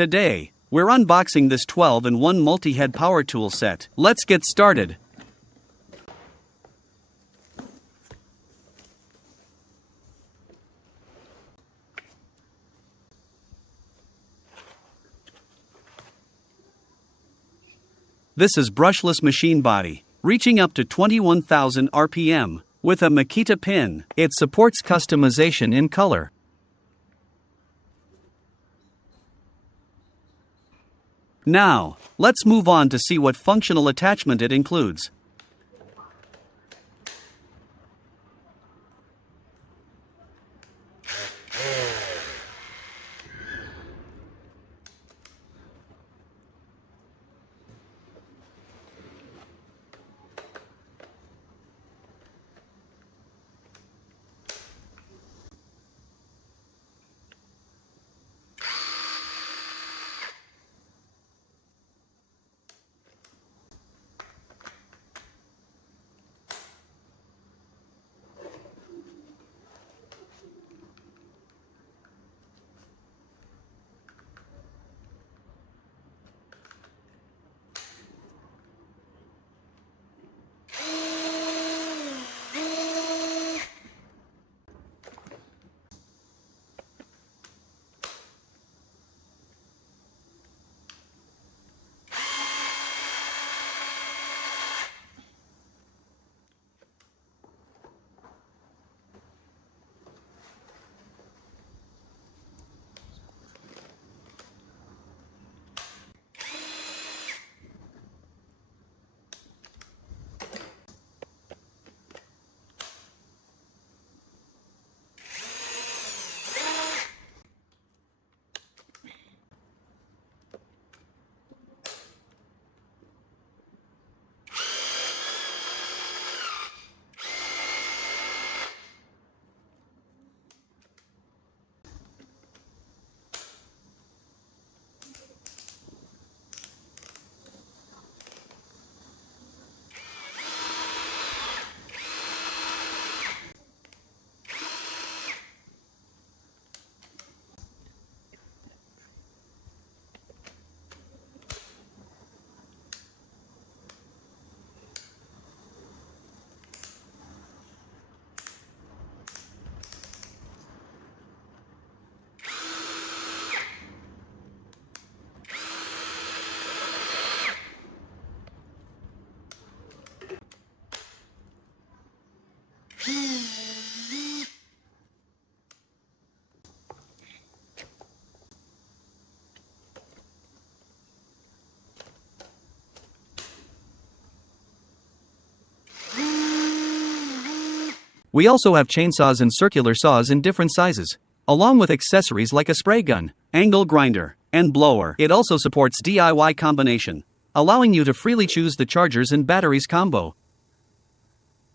Today, we're unboxing this 12-in-1 multi-head power tool set. Let's get started. This is brushless machine body, reaching up to 21,000 RPM, with a Makita pin. It supports customization in color. Now, let's move on to see what functional attachment it includes. We also have chainsaws and circular saws in different sizes, along with accessories like a spray gun, angle grinder, and blower. It also supports DIY combination, allowing you to freely choose the chargers and batteries combo.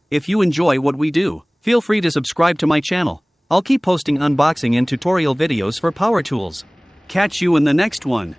If you enjoy what we do, feel free to subscribe to my channel. I'll keep posting unboxing and tutorial videos for power tools. Catch you in the next one.